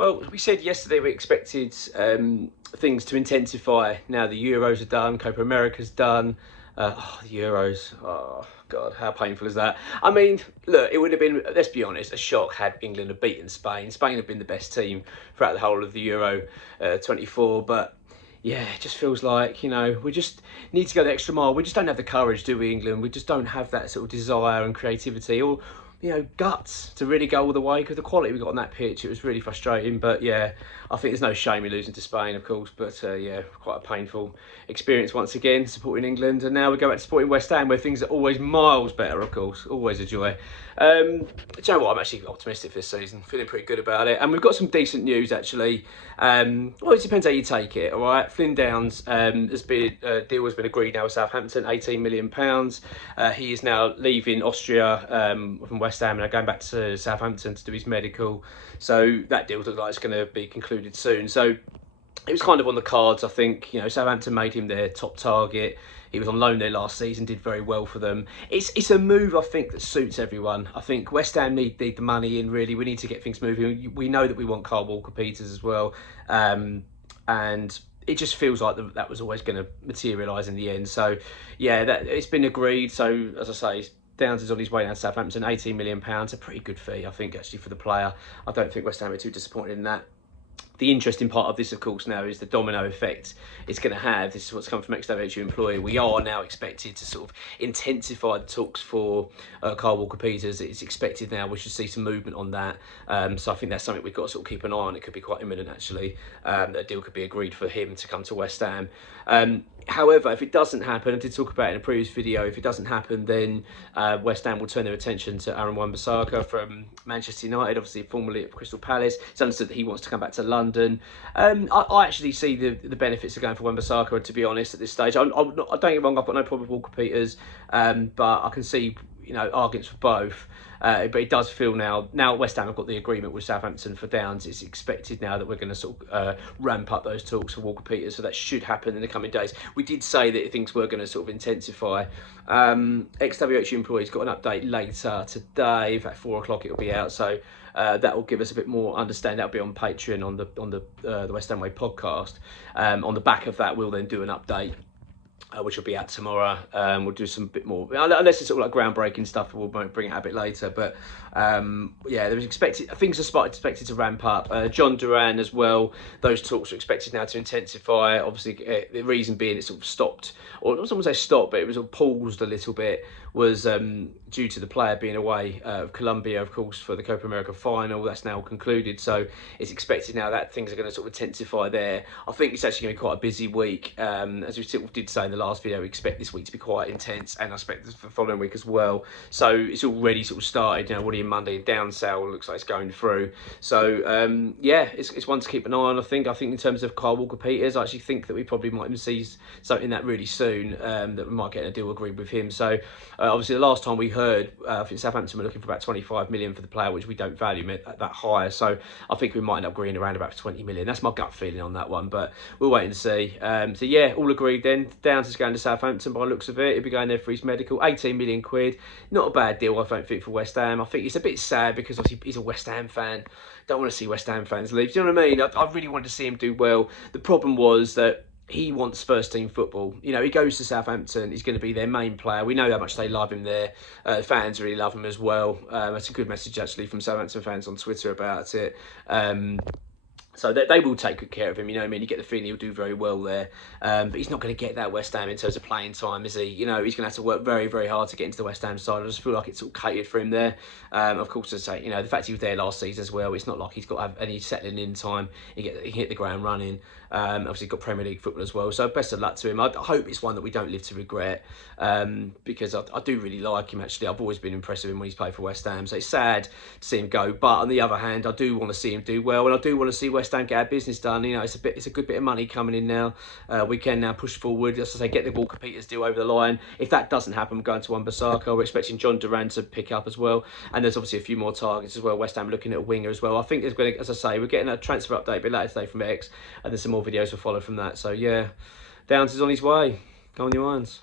Well, we said yesterday we expected things to intensify. Now the Euros are done, Copa America's done. The Euros, oh God, how painful is that? I mean, look, it would have been, let's be honest, a shock had England have beaten Spain. Spain have been the best team throughout the whole of the Euro 24, but yeah, it just feels like, we just need to go the extra mile. We just don't have the courage, do we, England? We just don't have that sort of desire and creativity or, guts to really go all the way, because the quality we got on that pitch, it was really frustrating. But yeah, I think there's no shame in losing to Spain, of course, but yeah, quite a painful experience once again, supporting England. And now we go back to supporting West Ham, where things are always miles better, of course, always a joy. Do you know what, I'm actually optimistic this season, feeling pretty good about it. And we've got some decent news, actually. Well, it depends how you take it, all right? Flynn Downes deal has been agreed now with Southampton, £18 million. He is now leaving Austria from West Ham and going back to Southampton to do his medical. So that deal looks like it's going to be concluded soon. So it was kind of on the cards, I think. Southampton made him their top target. He was on loan there last season, did very well for them. It's a move, I think, that suits everyone. I think West Ham need the money in, really. We need to get things moving. We know that we want Kyle Walker-Peters as well. And it just feels like that was always going to materialise in the end. So, yeah, it's been agreed. So, as I say, Downes is on his way down to Southampton, £18 million. A pretty good fee, I think, actually, for the player. I don't think West Ham are too disappointed in that. The interesting part of this, of course, now is the domino effect it's going to have. This is what's come from KWP employee. We are now expected to sort of intensify the talks for Kyle Walker-Peters. It's expected now we should see some movement on that. So I think that's something we've got to sort of keep an eye on. It could be quite imminent, actually. That a deal could be agreed for him to come to West Ham. However, if it doesn't happen, I did talk about it in a previous video, if it doesn't happen, then West Ham will turn their attention to Aaron Wan-Bissaka from Manchester United, obviously formerly at Crystal Palace. It's understood that he wants to come back to London. I actually see the benefits of going for Wan-Bissaka, to be honest, at this stage. I don't get me wrong, I've got no problem with Walker-Peters, but I can see arguments for both. But it does feel now West Ham have got the agreement with Southampton for Downes, it's expected now that we're going to sort of ramp up those talks for Walker-Peters, so that should happen in the coming days. We did say that things were going to sort of intensify. KWP employees got an update later today, in fact 4 o'clock it'll be out, so that will give us a bit more understanding. That'll be on Patreon on the West Ham Way podcast. On the back of that, we'll then do an update, which will be out tomorrow. We'll do some bit more, unless it's sort of like groundbreaking stuff, we'll bring it out a bit later. But yeah, there was things are expected to ramp up. John Duran as well, those talks are expected now to intensify. Obviously, the reason being it sort of stopped, or not someone say stopped, but it was sort of paused a little bit, was due to the player being away of Colombia, of course, for the Copa America final. That's now concluded, so it's expected now that things are going to sort of intensify there. I think it's actually going to be quite a busy week. As we sort of did say in the last video, we expect this week to be quite intense, and I expect the following week as well. So it's already sort of started. Already Monday, down sale looks like it's going through. So yeah, it's one to keep an eye on. I think in terms of Kyle Walker-Peters, I actually think that we probably might even see something that really soon, that we might get a deal agreed with him. So obviously the last time we heard, I think Southampton were looking for about 25 million for the player, which we don't value at that higher. So I think we might end up agreeing around about 20 million. That's my gut feeling on that one, but we'll wait and see. So yeah, all agreed then. Downes is going to Southampton by the looks of it. He'll be going there for his medical. 18 million quid. Not a bad deal, I don't think, for West Ham. I think it's a bit sad because obviously he's a West Ham fan. Don't want to see West Ham fans leave. Do you know what I mean? I really wanted to see him do well. The problem was that he wants first team football. He goes to Southampton. He's going to be their main player. We know how much they love him there. Fans really love him as well. That's a good message actually from Southampton fans on Twitter about it. So they will take good care of him, you know what I mean? You get the feeling he'll do very well there. But he's not going to get that West Ham in terms of playing time, is he? He's going to have to work very, very hard to get into the West Ham side. I just feel like it's all catered for him there. Of course, as I say, the fact he was there last season as well, it's not like he's got to have any settling in time. He can hit the ground running. Obviously, got Premier League football as well. So best of luck to him. I hope it's one that we don't live to regret, because I do really like him, actually. I've always been impressed with him when he's played for West Ham. So it's sad to see him go. But on the other hand, I do want to see him do well. And I do want to see West Ham get our business done. It's a good bit of money coming in now. We can now push forward, as I say, get the Walker-Peters deal over the line. If that doesn't happen, we're going to Wan-Bissaka. We're expecting John Duran to pick up as well. And there's obviously a few more targets as well. West Ham looking at a winger as well. I think there's going to, as I say, we're getting a transfer update a bit later today from X, and there's some more videos will follow from that. So yeah, Downes is on his way. Go on your irons.